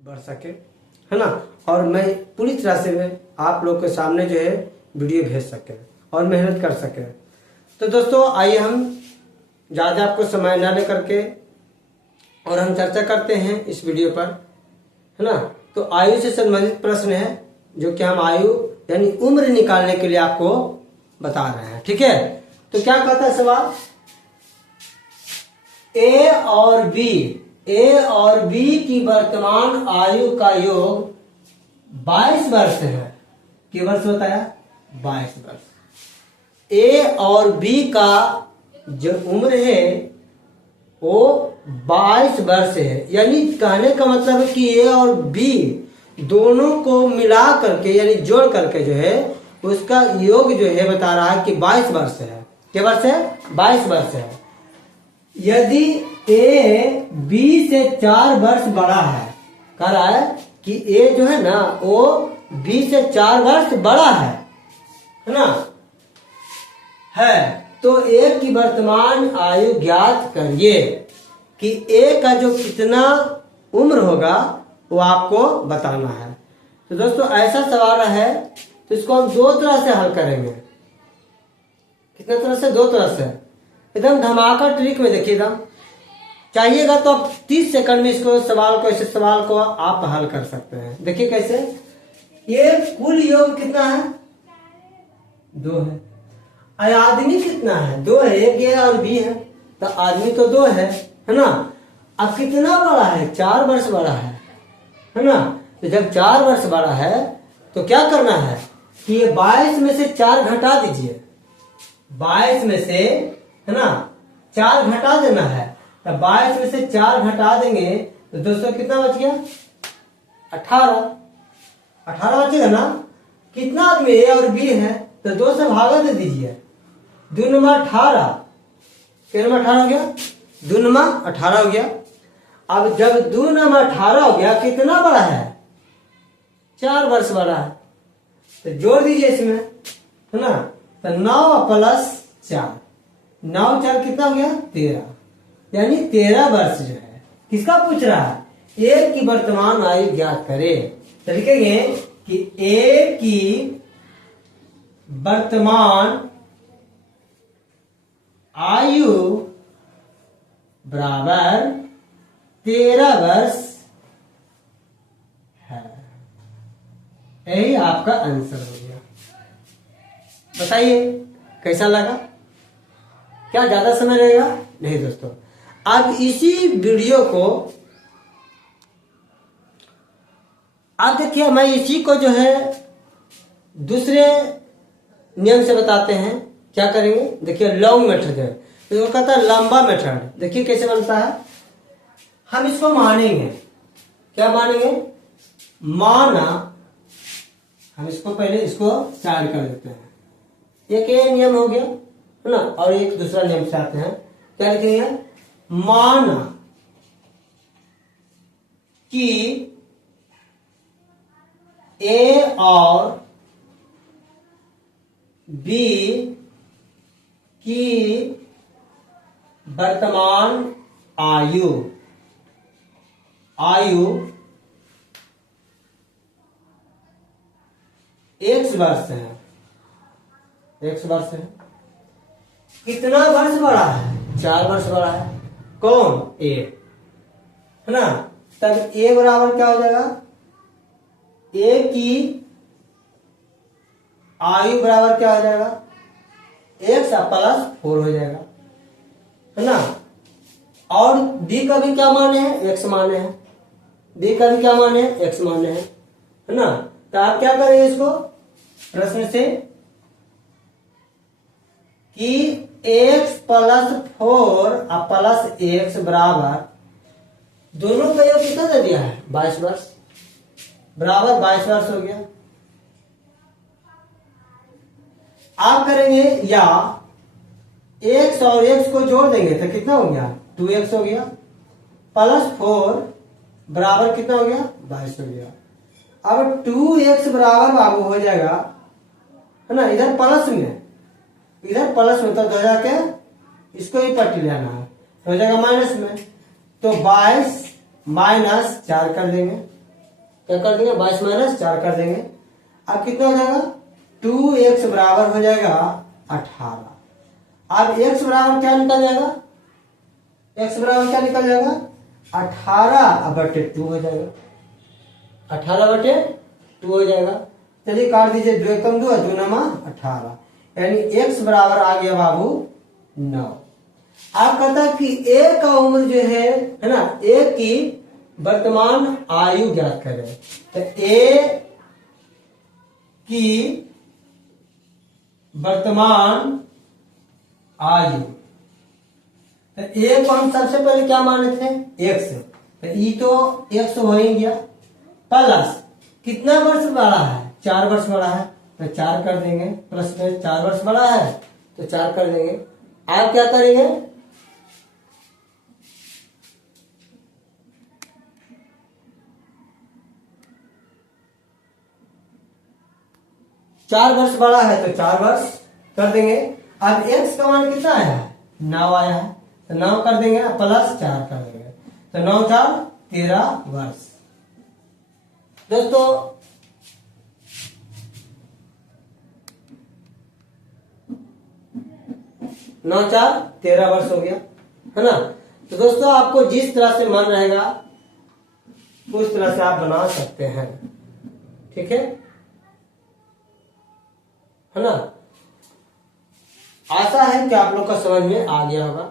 बढ़ सके, है ना। और मैं पूरी तरह से मैं आप लोग के सामने जो है वीडियो भेज सके और मेहनत कर सके। तो दोस्तों आइए हम ज़्यादा आपको समय ना लेकर के और हम चर्चा करते हैं इस वीडियो पर, है ना। तो आयु से संबंधित प्रश्न है जो कि हम आयु यानी उम्र निकालने के लिए आपको बता रहे हैं, ठीक है। तो क्या कहता है सवाल, ए और बी की वर्तमान आयु का योग 22 वर्ष है। कितने वर्ष बताया? 22 वर्ष। ए और बी का जो उम्र है वो 22 वर्ष है। यानी कहने का मतलब है कि ए और बी दोनों को मिला करके यानी जोड़ करके जो है उसका योग जो है बता रहा है कि 22 वर्ष है। क्या वर्ष है? 22 वर्ष है। यदि ए बी से 4 वर्ष बड़ा है, कह रहा है कि ए जो है ना वो बी से 4 वर्ष बड़ा है ना, है तो ए की वर्तमान आयु ज्ञात करिए कि ए का जो कितना उम्र होगा वो आपको बताना है। तो दोस्तों ऐसा सवाल है तो इसको हम दो तरह से हल करेंगे। कितने तरह से? दो तरह से। एकदम धमाका ट्रिक में देखिए, एकदम चाहिएगा तो आप 30 सेकंड में इसको ऐसे सवाल को आप हल कर सकते हैं। देखिए कैसे। ये कुल योग कितना है? 2 है। आदमी कितना है? 2 है। एक ए और बी है तो आदमी तो 2 है ना। अब कितना बड़ा है? 4 वर्ष बड़ा है ना। तो जब 4 वर्ष बड़ा है तो क्या करना है कि ये 22 में से 4 घटा दीजिए। 22 में से, है ना, 4 घटा देना है। तो 22 में से 4 घटा देंगे तो दोस्तों कितना बच गया? 18 बचेगा ना। कितना आदमी ए और बी है तो 2 से भागा दे दीजिए। 2 × 18, क्या 18 हो गया? 2 × 18 हो गया। अब जब 2 × 18 हो गया, कितना बड़ा है? 4 वर्ष बड़ा है। तो जोड़ दीजिए इसमें, है ना। तो 9 + 4, 9 4 कितना हो गया? 13। यानी 13 वर्ष जो है। किसका पूछ रहा है? ए की वर्तमान आयु ज्ञात करे। तो लिखेंगे कि ए की वर्तमान आयु बराबर 13 वर्ष है। यही आपका आंसर हो गया। बताइए कैसा लगा? क्या ज्यादा समय लगेगा? नहीं दोस्तों। अब इसी वीडियो को आप देखिए, मैं इसी को जो है दूसरे नियम से बताते हैं। क्या करेंगे? देखिए लॉन्ग मेथड है तो वो कहता है लंबा मेथड। देखिए कैसे बनता है। हम इसको मानेंगे। क्या मानेंगे? माना, हम इसको पहले इसको साइड कर देते हैं। एक ये नियम हो गया, है ना। और एक दूसरा नियम से आते हैं। क्या लिखेंगे? माना कि ए और बी की वर्तमान आयु X वर्ष है। X वर्ष है। कितना वर्ष बड़ा है? 4 वर्ष बड़ा है। कौन? ए, है ना। तब ए बराबर क्या हो जाएगा? ए की आयु बराबर क्या हो जाएगा? X + 4 हो जाएगा, है ना। और बी का भी क्या माने हैं? X माने हैं। बी का भी क्या माने हैं? X माने हैं, है ना। तो आप क्या करेंगे इसको प्रश्न से कि X + 4 + X बराबर दोनों का योग कितना दे दिया है? 22 वर्ष बराबर 22 वर्ष हो गया। आप करेंगे या X और X को जोड़ देंगे तो कितना हो गया? 2X हो गया +4 बराबर कितना हो गया? 22 हो गया। अब 2X बराबर बाबू हो जाएगा, है ना। इधर प्लस में तो हो जाके इसको ही पट्टी लेना है, हो जाएगा माइनस में। तो 22 - 4 कर देंगे, क्या कर देंगे 22 माइनस 4 कर देंगे। अब कितना हो जाएगा 2x बराबर हो जाएगा 18। अब x बराबर क्या निकल जाएगा, x बराबर क्या निकल जाएगा 18/2 हो जाएगा, 18/2 हो जाएगा। चलिए काट दीजिए, 2 एकम 2 2 नमा 18, यानी x बराबर आ गया बाबू 9। आप कहता है कि a का उम्र जो है ना, a की वर्तमान आयु ज्ञात करें। तो a की वर्तमान आयु, तो a को हम सबसे पहले क्या माने थे x, तो ई तो x हो ही गया, प्लस कितना वर्ष बड़ा है 4 वर्ष बड़ा है, तो 4 कर देंगे, प्लस में 4 वर्ष बड़ा है तो 4 कर देंगे। आप क्या करेंगे, चार वर्ष बड़ा है तो 4 वर्ष कर देंगे। अब x का मान कितना आया है 9 आया है, तो 9 कर देंगे, प्लस 4 कर देंगे, तो 9 4 13 वर्ष। दोस्तों 9 4 13 वर्ष हो गया है ना। तो दोस्तों आपको जिस तरह से मन रहेगा उस तरह से आप बना सकते हैं, ठीक है ना। आशा है कि आप लोग का समझ में आ गया होगा।